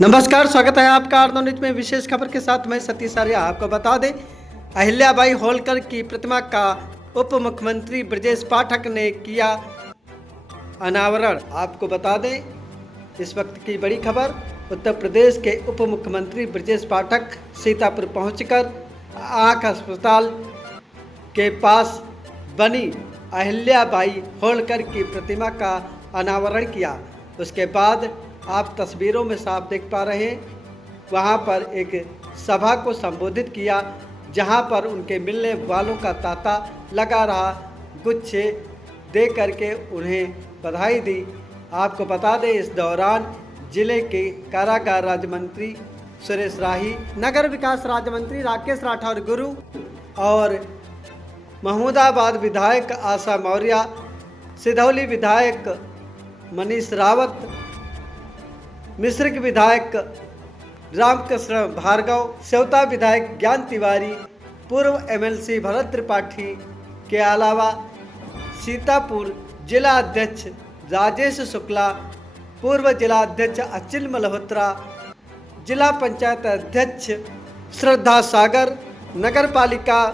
नमस्कार, स्वागत है आपका आर्नोनिज में विशेष खबर के साथ। मैं सतीश आर्या। आपको बता दें, अहिल्याबाई होलकर की प्रतिमा का उप मुख्यमंत्री ब्रजेश पाठक ने किया अनावरण। आपको बता दें, इस वक्त की बड़ी खबर, उत्तर प्रदेश के उप मुख्यमंत्री ब्रजेश पाठक सीतापुर पहुंचकर आँख अस्पताल के पास बनी अहिल्याबाई होलकर की प्रतिमा का अनावरण किया। उसके बाद आप तस्वीरों में साफ देख पा रहे हैं, वहां पर एक सभा को संबोधित किया, जहां पर उनके मिलने वालों का तांता लगा रहा, गुच्छे दे करके उन्हें बधाई दी। आपको बता दें, इस दौरान जिले के कारागार राज्य मंत्री सुरेश राही, नगर विकास राज्य मंत्री राकेश राठौर गुरु और महमूदाबाद विधायक आशा मौर्य, सिधौली विधायक मनीष रावत, मिश्रिक विधायक रामकृष्ण भार्गव, सेवता विधायक ज्ञान तिवारी, पूर्व एमएलसी भरत त्रिपाठी के अलावा सीतापुर जिला अध्यक्ष राजेश शुक्ला, पूर्व जिला अध्यक्ष अचिल मल्होत्रा, जिला पंचायत अध्यक्ष श्रद्धा सागर, नगर पालिका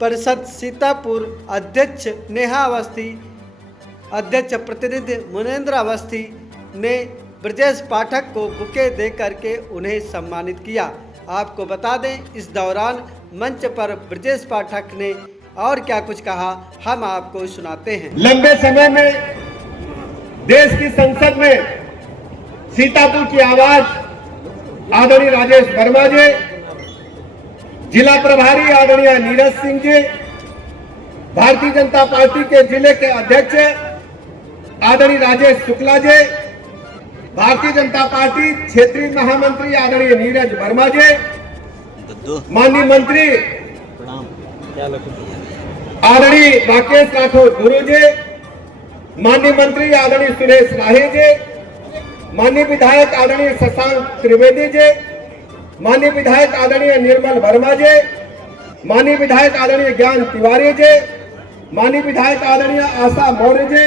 परिषद सीतापुर अध्यक्ष नेहा अवस्थी, अध्यक्ष प्रतिनिधि मुनेंद्र अवस्थी ने ब्रजेश पाठक को बुके दे करके उन्हें सम्मानित किया। आपको बता दें, इस दौरान मंच पर ब्रजेश पाठक ने और क्या कुछ कहा, हम आपको सुनाते हैं। लंबे समय में देश की संसद में सीतापुर की आवाज आदरणीय राजेश वर्मा जी, जिला प्रभारी आदरणीय नीरज सिंह जी, भारतीय जनता पार्टी के जिले के अध्यक्ष आदरणीय राजेश शुक्ला जी, भारतीय जनता पार्टी क्षेत्रीय महामंत्री आदरणीय नीरज वर्मा जी, माननीय मंत्री आदरणीय राकेश राठौर गुरु जी, माननीय मंत्री आदरणीय सुरेश राही जी, माननीय विधायक आदरणीय शशांक त्रिवेदी जी, माननीय विधायक आदरणीय निर्मल वर्मा जी, माननीय विधायक आदरणीय ज्ञान तिवारी जी, माननीय विधायक आदरणीय आशा मौर्य जी,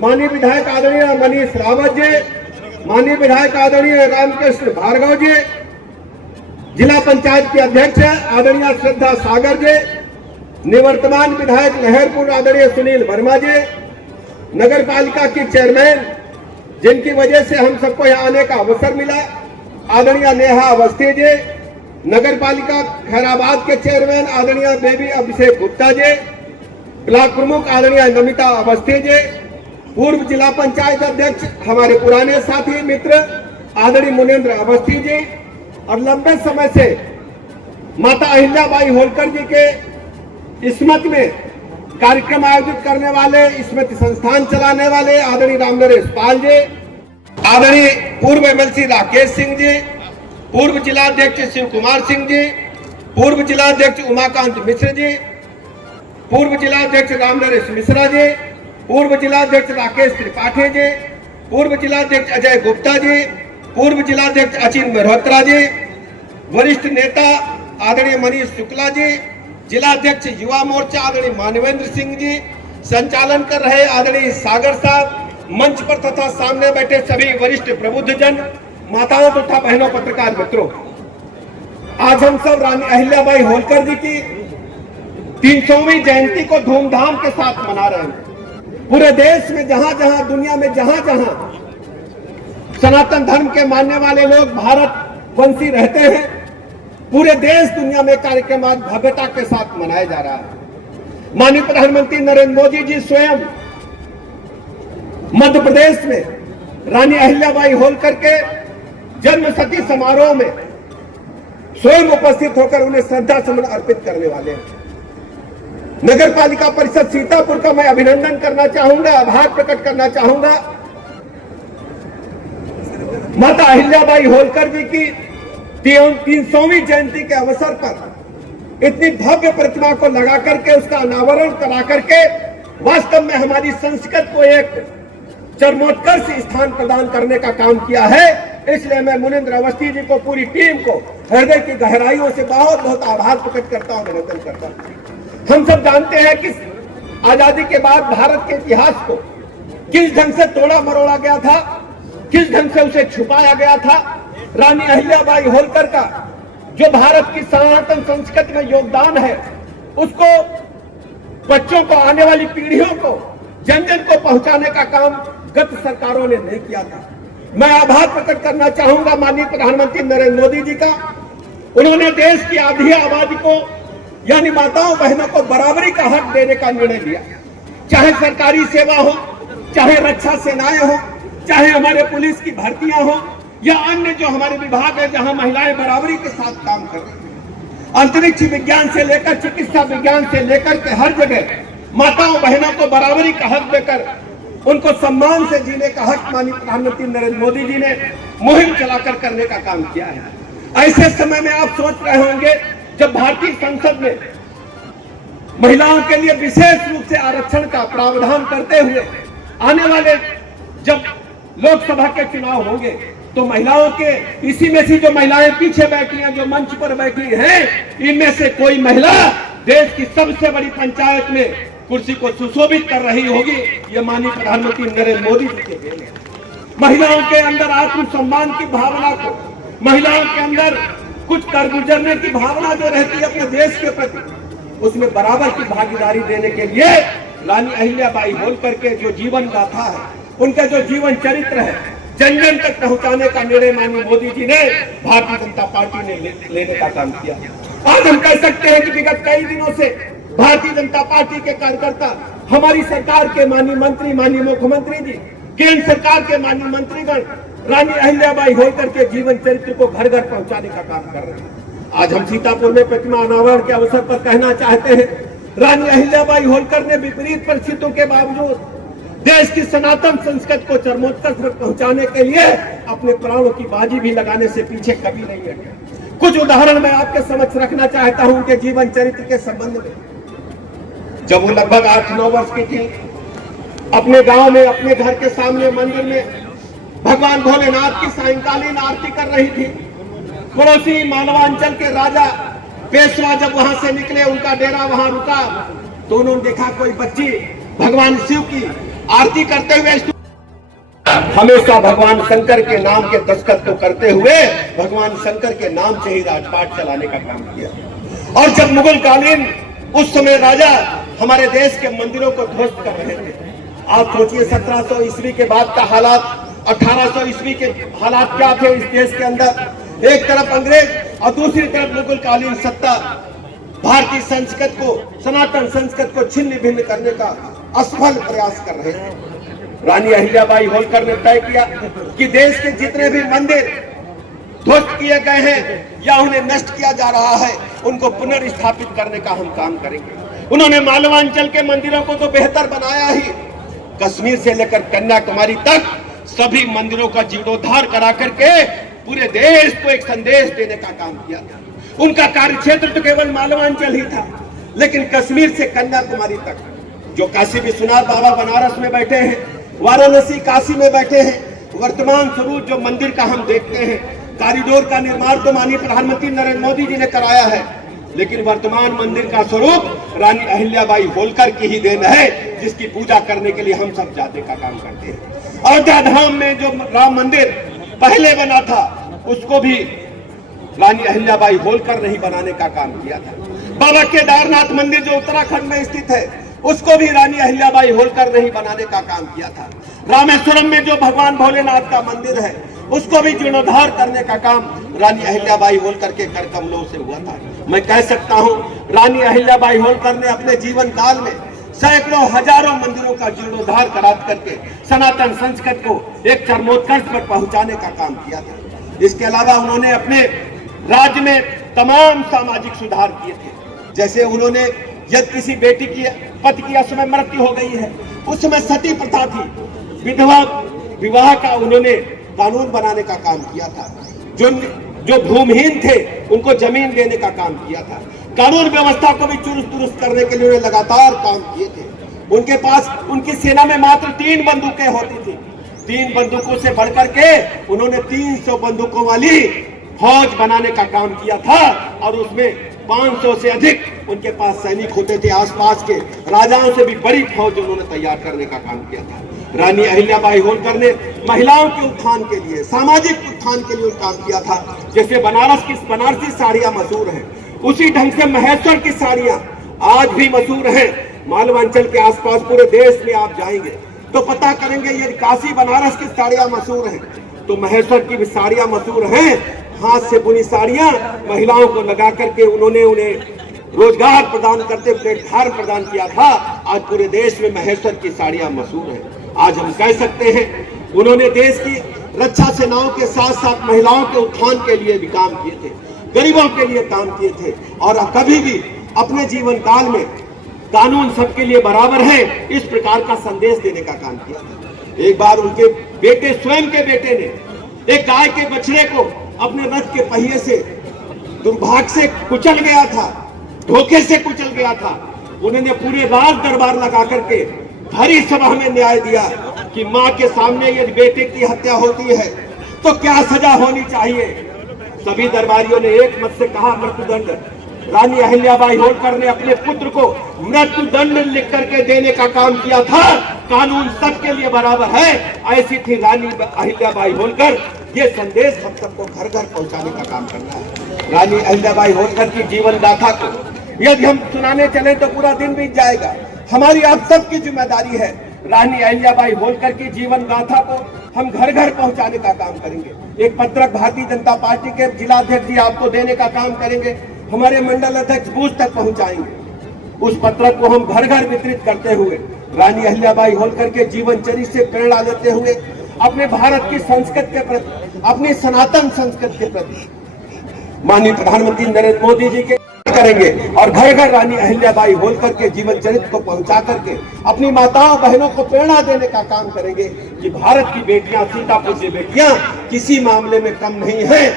माननीय विधायक आदरणीय मनीष रावत जी, माननीय विधायक आदरणीय रामकृष्ण भार्गव जी, जिला पंचायत के अध्यक्ष आदरणीय श्रद्धा सागर जी, निवर्तमान विधायक लहरपुर आदरणीय सुनील वर्मा जी, नगर पालिका की चेयरमैन जिनकी वजह से हम सबको यहाँ आने का अवसर मिला आदरणीय नेहा अवस्थी जी, नगर पालिका खैराबाद के चेयरमैन आदरणीय बेबी अभिषेक गुप्ता जी, ब्लॉक प्रमुख आदरणीय नमिता अवस्थी जी, पूर्व जिला पंचायत अध्यक्ष हमारे पुराने साथी मित्र आदरणीय मुनेंद्र अवस्थी जी, और लंबे समय से माता अहिल्याबाई होलकर जी के स्मृति में कार्यक्रम आयोजित करने वाले, स्मृति संस्थान चलाने वाले आदरणीय रामनरेश पाल जी, आदरणीय पूर्व एमएलसी राकेश सिंह जी, पूर्व जिलाध्यक्ष शिव कुमार सिंह जी, पूर्व जिलाध्यक्ष उमाकांत मिश्र जी, पूर्व जिलाध्यक्ष रामनरेश मिश्रा जी, पूर्व जिलाध्यक्ष राकेश त्रिपाठी जी, पूर्व जिलाध्यक्ष अजय गुप्ता जी, पूर्व जिलाध्यक्ष अचिल मल्होत्रा जी, वरिष्ठ नेता आदरणीय मनीष शुक्ला जी, जिलाध्यक्ष युवा मोर्चा आदरणीय मानवेंद्र सिंह जी, संचालन कर रहे आदरणीय सागर साहब, मंच पर तथा सामने बैठे सभी वरिष्ठ प्रबुद्धजन, माताओं तथा बहनों, पत्रकार मित्रों, आज हम सब रानी अहिल्याबाई होलकर जी की 300वीं जयंती को धूमधाम के साथ मना रहे हैं। पूरे देश में जहां जहां, दुनिया में जहां जहां सनातन धर्म के मानने वाले लोग भारत वंशी रहते हैं, पूरे देश दुनिया में कार्यक्रम आज भव्यता के साथ मनाया जा रहा है। माननीय प्रधानमंत्री नरेंद्र मोदी जी स्वयं मध्य प्रदेश में रानी अहिल्याबाई होलकर के जन्म शती समारोह में स्वयं उपस्थित होकर उन्हें श्रद्धा सुमन अर्पित करने वाले हैं। नगर पालिका परिषद सीतापुर का मैं अभिनंदन करना चाहूंगा, आभार प्रकट करना चाहूंगा। माता अहिल्याबाई होलकर जी की 300वीं जयंती के अवसर पर इतनी भव्य प्रतिमा को लगा करके, उसका अनावरण करा करके वास्तव में हमारी संस्कृति को एक चरमोत्कर्ष स्थान प्रदान करने का काम किया है। इसलिए मैं मुनेंद्र अवस्थी जी को, पूरी टीम को हृदय की गहराइयों से बहुत बहुत आभार प्रकट करता हूं, अभिनंदन करता हूं। हम सब जानते हैं कि आजादी के बाद भारत के इतिहास को किस ढंग से तोड़ा मरोड़ा गया था, किस ढंग से उसे छुपाया गया था। रानी अहिल्याबाई होलकर का जो भारत की सनातन संस्कृति में योगदान है, उसको बच्चों को, आने वाली पीढ़ियों को, जन जन को पहुंचाने का काम गत सरकारों ने नहीं किया था। मैं आभार प्रकट करना चाहूंगा माननीय प्रधानमंत्री नरेंद्र मोदी जी का। उन्होंने देश की आधी आबादी को यानी माताओं बहनों को बराबरी का हक देने का निर्णय लिया। चाहे सरकारी सेवा हो, चाहे रक्षा सेनाएं हो, चाहे हमारे पुलिस की भर्तियां हो, या अन्य जो हमारे विभाग है जहां महिलाएं बराबरी के साथ काम कर रही हैं। अंतरिक्ष विज्ञान से लेकर चिकित्सा विज्ञान से लेकर के हर जगह माताओं बहनों को बराबरी का हक देकर उनको सम्मान से जीने का हक माननीय प्रधानमंत्री नरेंद्र मोदी जी ने मुहिम चलाकर करने का काम किया है। ऐसे समय में आप सोच रहे होंगे जब भारतीय संसद में महिलाओं के लिए विशेष रूप से आरक्षण का प्रावधान करते हुए आने वाले जब लोकसभा के चुनाव होंगे तो महिलाओं के इसी में से जो महिलाएं पीछे बैठी हैं, जो मंच पर बैठी हैं, इनमें से कोई महिला देश की सबसे बड़ी पंचायत में कुर्सी को सुशोभित कर रही होगी। ये माननीय प्रधानमंत्री नरेंद्र मोदी जी के देन है। महिलाओं के अंदर आत्मसम्मान की भावना को, महिलाओं के अंदर कुछ कर गुजरने की भावना जो रहती है अपने देश के प्रति, उसमें बराबर की भागीदारी देने के लिए रानी अहिल्याबाई होलकर के जो जीवन गाथा है, उनका जो जीवन चरित्र है, जन जन तक पहुंचाने का निर्णय माननीय मोदी जी ने, भारतीय जनता पार्टी ने लेने का काम किया। आज हम कह सकते हैं कि विगत कई दिनों से भारतीय जनता पार्टी के कार्यकर्ता हमारी सरकार के माननीय मंत्री, माननीय मुख्यमंत्री जी, केंद्र सरकार के माननीय मंत्रीगण रानी अहिल्याबाई होलकर के जीवन चरित्र को घर घर पहुंचाने का काम कर रहे हैं। आज हम सीतापुर में प्रतिमा अनावरण के अवसर पर कहना चाहते हैं, रानी अहिल्याबाई होलकर ने विपरीत परिस्थितियों के बावजूद देश की सनातन संस्कृति को चरमोत्कर्ष पर पहुंचाने के लिए अपने प्राणों की बाजी भी लगाने से पीछे कभी नहीं हटे। कुछ उदाहरण मैं आपके समक्ष रखना चाहता हूं उनके जीवन चरित्र के संबंध में। जब वो लगभग 8-9 वर्ष की थी, अपने गांव में, अपने घर के सामने मंदिर में भगवान भोलेनाथ की सायंकालीन आरती कर रही थी। पड़ोसी मालवांचल के राजा पेशवा जब वहां से निकले, उनका डेरा वहां रुका, तो उन्होंने देखा कोई बच्ची भगवान शिव की आरती करते हुए हमेशा भगवान शंकर के नाम के दस्तखत को करते हुए भगवान शंकर के नाम से ही राजपाट चलाने का काम किया। और जब मुगल कालीन उस समय राजा हमारे देश के मंदिरों को ध्वस्त कर रहे थे, आप सोचिए 1700 ईस्वी के बाद का हालात, 1800 ईस्वी के हालात क्या थे इस देश के अंदर। एक तरफ अंग्रेज और दूसरी तरफ मुगल कालीन सत्ता भारतीय संस्कृति को, सनातन संस्कृति को छिन्न भिन्न करने का असफल प्रयास कर रहे थे। रानी अहिल्याबाई होलकर ने तय किया कि देश के जितने भी मंदिर ध्वस्त किए गए हैं या उन्हें नष्ट किया जा रहा है, उनको पुनर्स्थापित करने का हम काम करेंगे। उन्होंने मालवांचल के मंदिरों को तो बेहतर बनाया ही, कश्मीर से लेकर कन्याकुमारी तक सभी मंदिरों का जीर्णोद्धार करा करके पूरे देश को एक संदेश देने का काम किया था। उनका कार्यक्षेत्र तो केवल मालवांचल ही था, लेकिन कश्मीर से कन्याकुमारी तक, जो काशी विश्वनाथ बाबा बनारस में बैठे हैं, वाराणसी काशी में बैठे हैं, वर्तमान स्वरूप जो मंदिर का हम देखते हैं, कॉरिडोर का निर्माण तो माननीय प्रधानमंत्री नरेंद्र मोदी जी ने कराया है, लेकिन वर्तमान मंदिर का स्वरूप रानी अहिल्याबाई होलकर की ही देन है, जिसकी पूजा करने के लिए हम सब जाने का काम करते हैं। अयोध्या धाम में जो राम मंदिर पहले बना था, उसको भी रानी अहिल्याबाई होलकर ने ही बनाने का काम किया था। बाबा केदारनाथ मंदिर जो उत्तराखंड में स्थित है, उसको भी रानी अहिल्याबाई होलकर ने ही बनाने का काम किया था। रामेश्वरम में जो भगवान भोलेनाथ का मंदिर है, उसको भी जीर्णोद्धार करने का काम रानी अहिल्याबाई होलकर के कर कमलों से हुआ था। मैं कह सकता हूं, रानी अहिल्याबाई होलकर ने अपने जीवन काल में सैकड़ों हजारों मंदिरों का जीर्णोद्धार करा करके सनातन संस्कृति को एक चरमोत्कर्ष पर पहुंचाने का काम किया था। इसके अलावा उन्होंने अपने राज्य में तमाम सामाजिक सुधार किए थे। जैसे उन्होंने यदि किसी बेटी की पति की समय मृत्यु हो गई है, उस समय सती प्रथा थी, विधवा विवाह का उन्होंने कानून बनाने का काम किया था। जो भूमिहीन थे उनको जमीन देने का काम किया था। कानून व्यवस्था को भी चुस्त दुरुस्त करने के लिए उन्होंने लगातार काम किए थे। उनके पास, उनकी सेना में मात्र 3 बंदूकें होती थी। 3 बंदूकों से बढ़कर के उन्होंने 300 बंदूकों वाली फौज बनाने का काम किया था, और उसमें 500 से अधिक उनके पास सैनिक होते थे। आसपास के राजाओं से भी बड़ी फौज उन्होंने तैयार करने का काम किया था। रानी अहिल्याबाई होलकर ने महिलाओं के उत्थान के लिए, सामाजिक उत्थान के लिए काम किया था। जैसे बनारसी साड़ियां मशहूर हैं, उसी ढंग से महेश्वर की साड़ियां आज भी मशहूर हैं। मालवांचल के आसपास पूरे देश में आप जाएंगे तो पता करेंगे ये काशी बनारस की साड़ियां मशहूर हैं, तो महेश्वर की भी साड़ियां मशहूर हैं। हाथ से बुनी साड़ियां महिलाओं को लगा करके उन्होंने उन्हें रोजगार प्रदान करते, प्लेटफार्म प्रदान किया था। आज पूरे देश में महेश्वर की साड़ियां मशहूर हैं। आज हम कह सकते हैं उन्होंने देश की रक्षा सेनाओं के साथ साथ महिलाओं के उत्थान के लिए भी काम किए थे, गरीबों के लिए काम किए थे, और कभी भी अपने जीवन काल में कानून सबके लिए बराबर है, इस प्रकार का संदेश देने का काम किया था। एक बार उनके बेटे, स्वयं के बेटे ने एक गाय के बछड़े को अपने रथ के पहिए से दुर्भाग्य से कुचल गया था, धोखे से कुचल गया था। उन्होंने पूरे राज दरबार लगा करके भरी सभा में न्याय दिया कि मां के सामने यदि बेटे की हत्या होती है तो क्या सजा होनी चाहिए। सभी दरबारियों ने एक मत से कहा मृत्युदंड। रानी अहिल्याबाई होलकर ने अपने पुत्र को मृत्युदंड लिख करके देने का काम किया था। कानून सबके लिए बराबर है, ऐसी थी रानी अहिल्याबाई होलकर। ये संदेश हम सबको घर घर पहुंचाने का काम करना है। रानी अहिल्याबाई होलकर की जीवन गाथा को यदि हम सुनाने चले तो पूरा दिन बीत जाएगा। हमारी आप सबकी जिम्मेदारी है रानी अहिल्याबाई होलकर की जीवन गाथा को हम घर घर पहुंचाने का काम करेंगे। एक पत्रक भारतीय जनता पार्टी के जिलाध्यक्ष जी आपको देने का काम करेंगे, हमारे मंडल अध्यक्ष बूथ तक पहुंचाएंगे। उस पत्रक को हम घर घर वितरित करते हुए रानी अहिल्याबाई होलकर के जीवन चरित्र से प्रेरणा लेते हुए अपने भारत की संस्कृति के प्रति, अपनी सनातन संस्कृति के प्रति माननीय प्रधानमंत्री नरेंद्र मोदी जी के करेंगे, और घर घर रानी अहिल्याबाई होलकर के जीवन चरित्र को पहुंचा करके अपनी माताओं बहनों को प्रेरणा देने का काम करेंगे कि भारत की बेटियां, सीतापुर की बेटियां किसी मामले में कम नहीं है।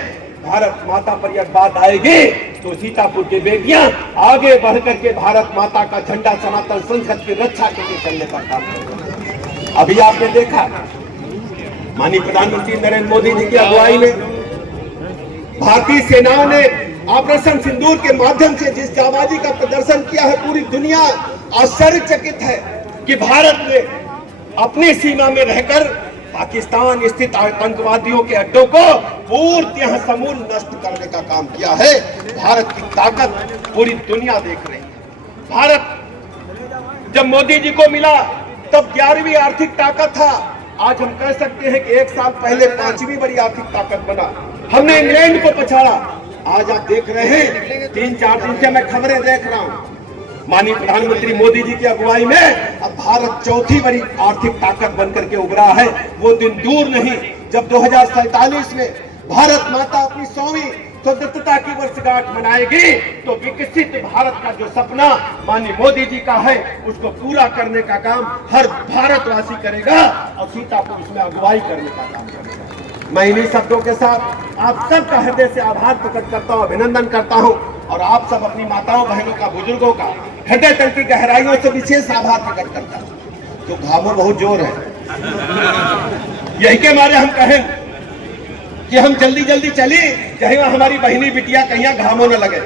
भारत माता पर यह बात आएगी तो सीतापुर की बेटियां आगे बढ़ करके भारत माता का झंडा, सनातन संस्कृति की रक्षा के लिए चलने का काम करेंगे। अभी आपने देखा माननीय प्रधानमंत्री नरेंद्र मोदी जी की अगुवाई में भारतीय सेनाओं ने ऑपरेशन सिंदूर के माध्यम से जिस जाबाजी का प्रदर्शन किया है, पूरी दुनिया आश्चर्यचकित है कि भारत ने अपनी सीमा में रहकर पाकिस्तान स्थित आतंकवादियों के अड्डों को पूर्णतः समूल नष्ट करने का काम किया है। भारत की ताकत पूरी दुनिया देख रही है। भारत जब मोदी जी को मिला तब 11वीं आर्थिक ताकत था, आज हम कह सकते हैं कि 1 साल पहले 5वीं बड़ी आर्थिक ताकत बना। हमने इंग्लैंड को पछाड़ा। आज आप देख रहे हैं 3-4 दिन से मैं खबरें देख रहा हूं, माननीय प्रधानमंत्री मोदी जी की अगुवाई में अब भारत 4थी बड़ी आर्थिक ताकत बनकर के उभरा है। वो दिन दूर नहीं जब 2047 में भारत माता अपनी 100वीं स्वतंत्रता की वर्षगांठ मनाएगी तो विकसित भारत का जो सपना माननीय मोदी जी का है उसको पूरा करने का काम हर भारतवासी करेगा, और सीतापुर उसमें अगुवाई करने का काम करेगा। मैं इन्हीं शब्दों के साथ आप सबका हृदय से आभार प्रकट करता हूं, अभिनंदन करता हूं, और आप सब अपनी माताओं बहनों का, बुजुर्गों का हृदय तल की गहराइयों से विशेष आभार प्रकट करता हूं। तो घामों बहुत जोर है, यही के मारे हम कहें कि हम जल्दी जल्दी चली, कहीं हमारी बहनी बिटिया कहीं घामों न लगे,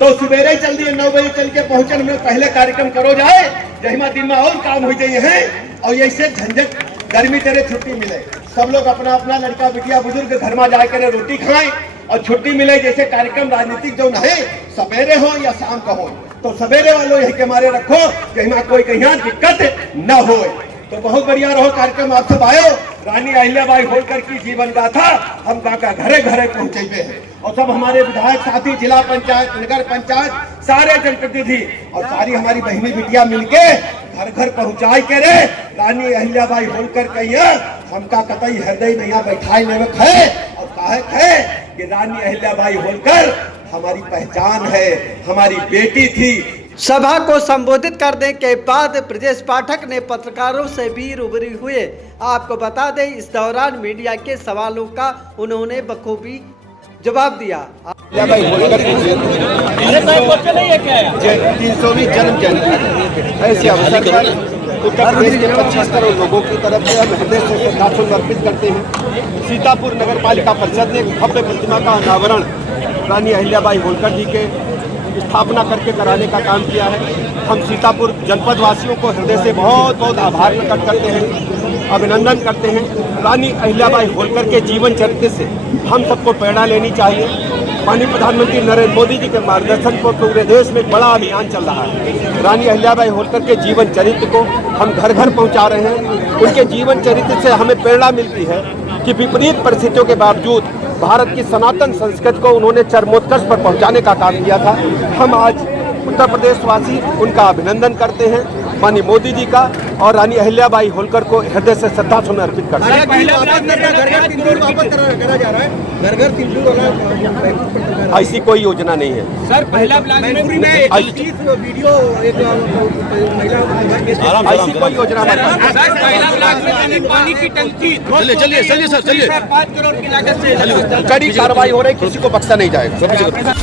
तो सवेरे चल दिए 9 बजे चल के पहुंचे, हमें पहले कार्यक्रम करो जाए जहिमा दिन में और काम हो जाए है, और ऐसे झंझट गर्मी तेरे छुट्टी मिले, सब लोग अपना अपना लड़का बिटिया बुजुर्ग घर में जाकर रोटी खाएं और छुट्टी मिले। जैसे कार्यक्रम राजनीतिक जो है सवेरे हो या शाम का हो, तो सवेरे वालों यही के मारे रखो कहीं कोई कहीं दिक्कत न हो। तो बहुत बढ़िया रहो कार्यक्रम, आप सब आयो। रानी अहिल्याबाई होलकर की जीवन गाथा हम का घरे घरे पहुंचे हैं, और सब हमारे विधायक साथी, जिला पंचायत, नगर पंचायत, सारे जनप्रतिनिधि और सारी हमारी बहनी बिटिया मिलके घर घर पहुंचाई के रे रानी अहिल्याबाई होलकर कहिए हमका कतई हृदय नैया बैठाए लेवक है, और कहे है कि रानी अहिल्याबाई होलकर हमारी पहचान है, हमारी बेटी थी। सभा को संबोधित करने के बाद ब्रजेश पाठक ने पत्रकारों से भी रूबरू हुए। आपको बता दें इस दौरान मीडिया के सवालों का उन्होंने बखूबी जवाब दिया। 300वीं जन्म जयंती ऐसे अवसर पर उत्तर प्रदेश के 25 करोड़ लोगों की तरफ से हम हृदय से श्रद्धांजलि अर्पित करते हैं। सीतापुर नगर पालिका परिषद ने भव्य प्रतिमा का अनावरण रानी अहिल्याबाई होलकर जी के स्थापना करके कराने का काम किया है। हम सीतापुर जनपद वासियों को हृदय से बहुत बहुत आभार प्रकट करते हैं। अभिनंदन करते हैं। रानी अहिल्याबाई होलकर के जीवन चरित्र से हम सबको प्रेरणा लेनी चाहिए। माननीय प्रधानमंत्री नरेंद्र मोदी जी के मार्गदर्शन पर पूरे देश में एक बड़ा अभियान चल रहा है। रानी अहिल्याबाई होलकर के जीवन चरित्र को हम घर घर पहुंचा रहे हैं। उनके जीवन चरित्र से हमें प्रेरणा मिलती है कि विपरीत परिस्थितियों के बावजूद भारत की सनातन संस्कृति को उन्होंने चरमोत्कर्ष पर पहुंचाने का काम किया था। हम आज उत्तर प्रदेश वासी उनका अभिनंदन करते हैं, माननीय मोदी जी का, और रानी अहिल्याबाई होलकर को हृदय से श्रद्धा सुमन अर्पित करते हैं। ऐसी कोई योजना नहीं है सर। पहला ब्लॉक में वीडियो ऐसी कोई योजना नहीं। सर, पहला ब्लॉक में पानी की टंकी चलिए सर, चलिए। 5 करोड़ की लागत से कड़ी कार्रवाई हो रही, किसी को बख्शा नहीं जाएगा।